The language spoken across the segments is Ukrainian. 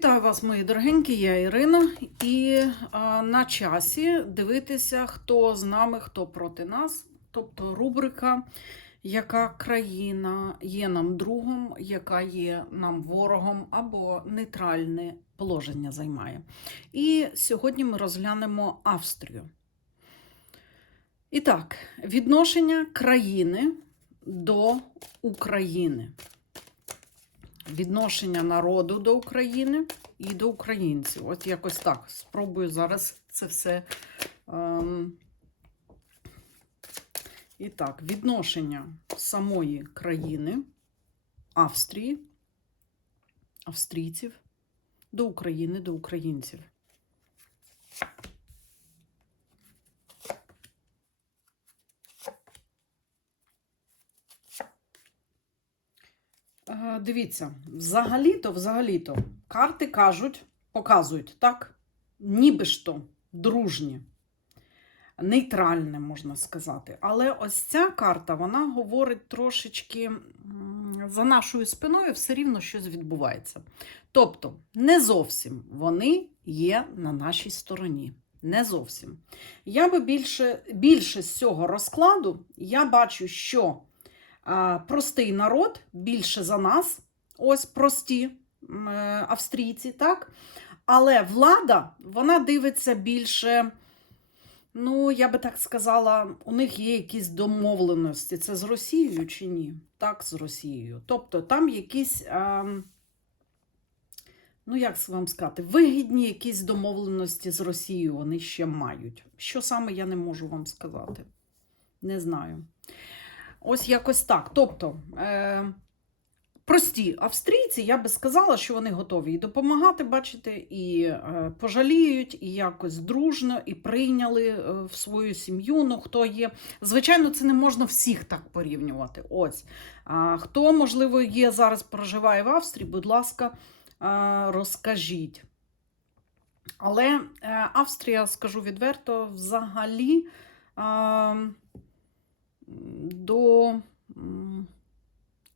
Вітаю вас, мої дорогенькі, я Ірина. І а, на часі дивитися, хто з нами, хто проти нас. Тобто рубрика, яка країна є нам другом, яка є нам ворогом або нейтральне положення займає. І сьогодні ми розглянемо Австрію. І так, відношення країни до України відношення народу до України і до українців. От якось так. Спробую зараз це все. Ем... І так, відношення самої країни, Австрії, австрійців до України, до українців. Дивіться, взагалі-то, взагалі-то, карти кажуть, показують, так? Ніби ж то дружні, нейтральне, можна сказати. Але ось ця карта, вона говорить трошечки за нашою спиною все рівно щось відбувається. Тобто, не зовсім вони є на нашій стороні. Не зовсім. Я би більше, більше з цього розкладу я бачу, що простий народ більше за нас, ось прості е, австрійці, так? Але влада, вона дивиться більше, ну, я би так сказала, у них є якісь домовленості. Це з Росією чи ні? Так, з Росією. Тобто там якісь, а, ну як вам сказати, вигідні якісь домовленості з Росією вони ще мають. Що саме я не можу вам сказати? Не знаю. Ось якось так. Тобто, е, прості австрійці, я би сказала, що вони готові і допомагати, бачите, і е, пожаліють, і якось дружно, і прийняли е, в свою сім'ю. Ну, хто є. Звичайно, це не можна всіх так порівнювати. Ось. А хто, можливо, є зараз проживає в Австрії, будь ласка, е, розкажіть. Але е, Австрія, скажу відверто, взагалі. Е, до,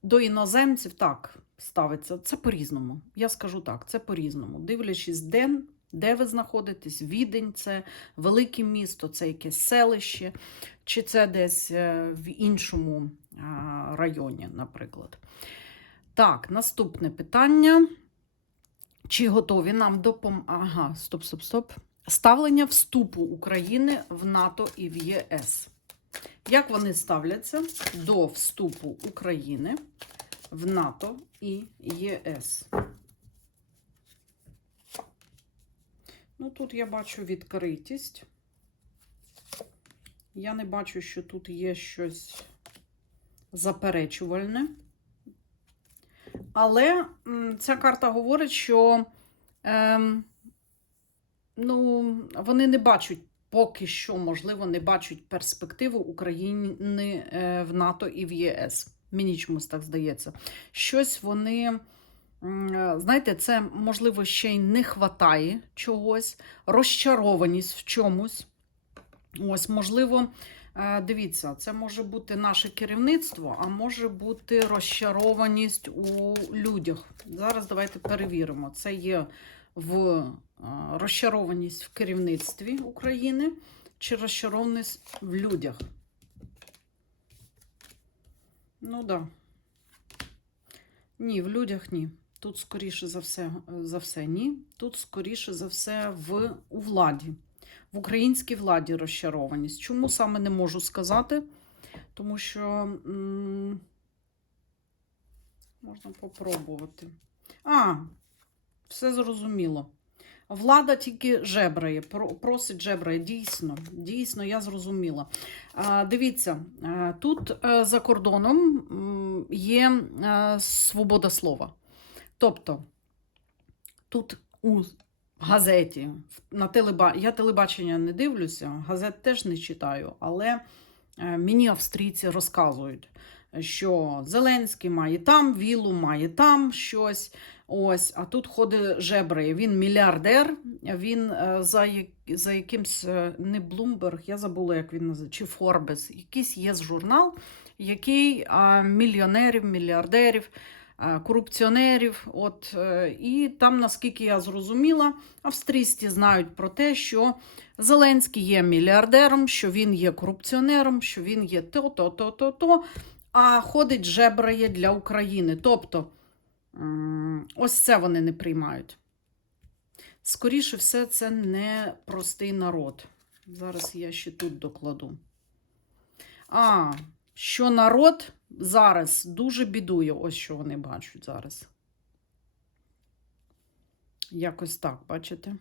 до іноземців так ставиться. Це по-різному. Я скажу так, це по-різному. Дивлячись, де, де ви знаходитесь, відень це велике місто, це якесь селище, чи це десь е, в іншому районі, наприклад. Так, наступне питання. Чи готові нам допомогти? Ага, стоп, стоп, стоп. Ставлення вступу України в НАТО і в ЄС. Як вони ставляться до вступу України в НАТО і ЄС? Ну, тут я бачу відкритість. Я не бачу, що тут є щось заперечувальне. Але ця карта говорить, що ем, ну, вони не бачать поки що, можливо, не бачать перспективу України е, в НАТО і в ЄС. Мені чомусь так здається. Щось вони, е, знаєте, це, можливо, ще й не хватає чогось, розчарованість в чомусь. Ось, можливо, е, дивіться, це може бути наше керівництво, а може бути розчарованість у людях. Зараз давайте перевіримо. Це є в розчарованість в керівництві України чи розчарованість в людях. Ну так. Да. Ні, в людях ні. Тут, скоріше за все, за все, ні. Тут, скоріше за все, в у владі. В українській владі розчарованість. Чому саме не можу сказати? Тому що м можна попробувати. А, все зрозуміло. Влада тільки жебрає, просить жебрає. Дійсно, дійсно, я зрозуміла. Дивіться, тут е, за кордоном є е, свобода слова. Тобто, тут у газеті, на телеба... я телебачення не дивлюся, газет теж не читаю, але е, мені австрійці розказують, що Зеленський має там вілу, має там щось. Ось, а тут ходить жебрає. Він мільярдер, він е, за за якимсь е, не Блумберг, я забула, як він називає, чи Форбес. Якийсь є журнал, який мільйонерів, мільярдерів е, корупціонерів. От, і там, наскільки я зрозуміла, австрійці знають про те, що Зеленський є мільярдером, що він є корупціонером, що він є то, то, то, а ходить жебрає для України. Тобто, ось це вони не приймають. Скоріше все, це не простий народ. Зараз я ще тут докладу. А, що народ зараз дуже бідує, ось що вони бачать зараз. Якось так, бачите?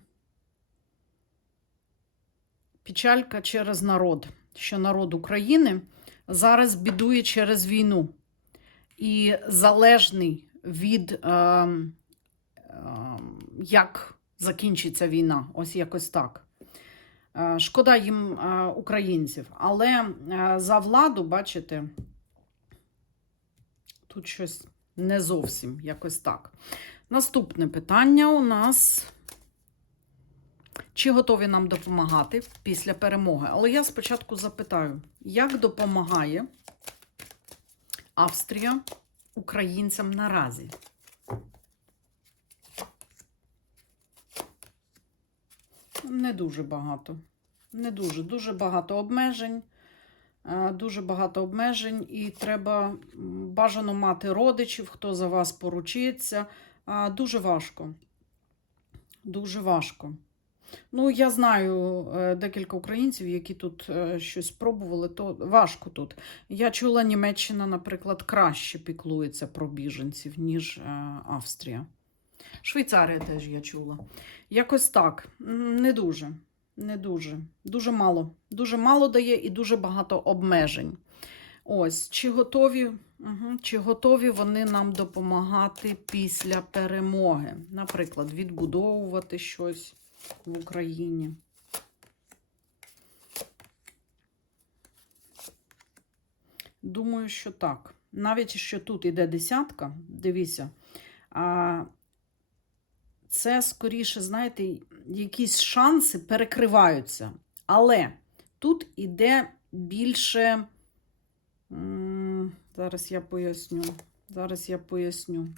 Печалька через народ, що народ України зараз бідує через війну і залежний від е, е, як закінчиться війна. Ось якось так. Е, Шкода їм е, українців. Але е, за владу, бачите, тут щось не зовсім якось так. Наступне питання у нас. Чи готові нам допомагати після перемоги? Але я спочатку запитаю, як допомагає Австрія українцям наразі? Не дуже багато. Не дуже. Дуже багато обмежень. е, Дуже багато обмежень, і треба бажано мати родичів, хто за вас поручиться. Дуже важко. Дуже важко. Ну, я знаю е, декілька українців, які тут е, щось пробували, то важко тут. Я чула, Німеччина, наприклад, краще піклується про біженців, ніж е, Австрія. Швейцарія теж я чула. Якось так. Не дуже. Не дуже. Дуже мало. Дуже мало дає і дуже багато обмежень. Ось, чи готові, угу, чи готові вони нам допомагати після перемоги? Наприклад, відбудовувати щось в Україні. Думаю, що так. Навіть що тут іде десятка, дивіться, а, це скоріше, знаєте, якісь шанси перекриваються. Але тут іде більше. Зараз я поясню. Зараз я поясню.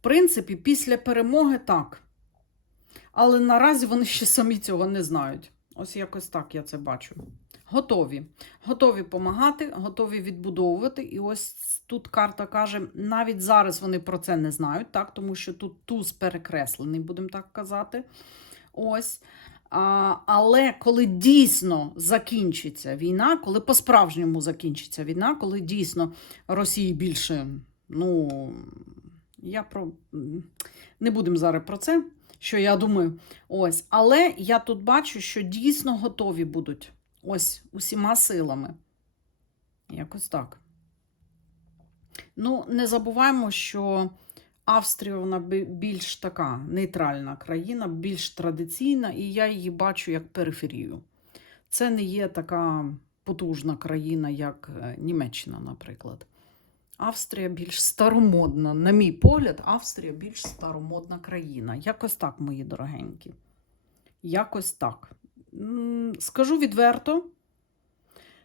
Принципі, після перемоги так. Але наразі вони ще самі цього не знають. Ось якось так я це бачу. Готові. Готові допомагати, готові відбудовувати. І ось тут карта каже: навіть зараз вони про це не знають, так? тому що тут туз перекреслений, будемо так казати. Ось. А, але коли дійсно закінчиться війна, коли по-справжньому закінчиться війна, коли дійсно Росії більше, ну, я про не будемо зараз про це, що я думаю. Ось, але я тут бачу, що дійсно готові будуть ось усіма силами. Якось так. Ну, не забуваємо, що Австрія вона більш така нейтральна країна, більш традиційна, і я її бачу як периферію. Це не є така потужна країна, як е, Німеччина, наприклад. Австрія більш старомодна, на мій погляд, Австрія більш старомодна країна. Якось так, мої дорогенькі. Якось так. Скажу відверто,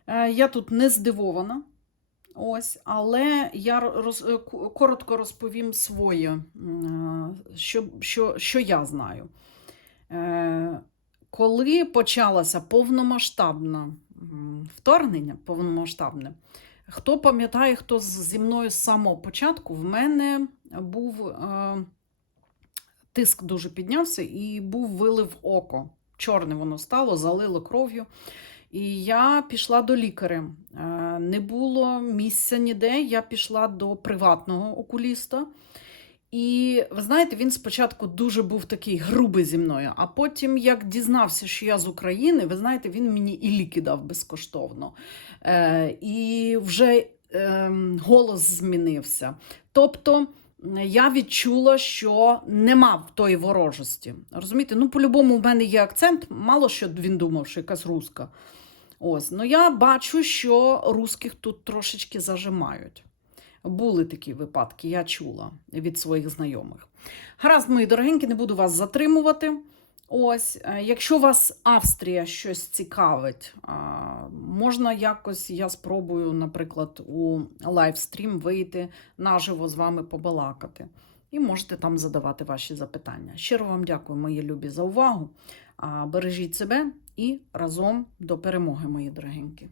е, я тут не здивована. Ось, але я роз, е, коротко розповім своє, е, що, що, що я знаю. Коли почалося повномасштабне вторгнення, повномасштабне, хто пам'ятає, хто зі мною з самого початку, в мене був е, тиск дуже піднявся і був вилив око. Чорне воно стало, залило кров'ю. І я пішла до лікаря. Е, Не було місця ніде. Я пішла до приватного окуліста. І ви знаєте, він спочатку дуже був такий грубий зі мною, а потім, як дізнався, що я з України, ви знаєте, він мені і ліки дав безкоштовно. Е, і вже е, голос змінився. Тобто я відчула, що нема тої ворожості. Розумієте, ну по-любому в мене є акцент, мало що він думав, що якась руска. Ось, ну я бачу, що русських тут трошечки зажимають. Були такі випадки, я чула від своїх знайомих. Гаразд, мої дорогенькі, не буду вас затримувати. Ось, е, якщо вас Австрія щось цікавить, можна якось, я спробую, наприклад, у лайвстрім вийти наживо з вами побалакати. І можете там задавати ваші запитання. Щиро вам дякую, мої любі, за увагу. Бережіть себе і разом до перемоги, мої дорогенькі.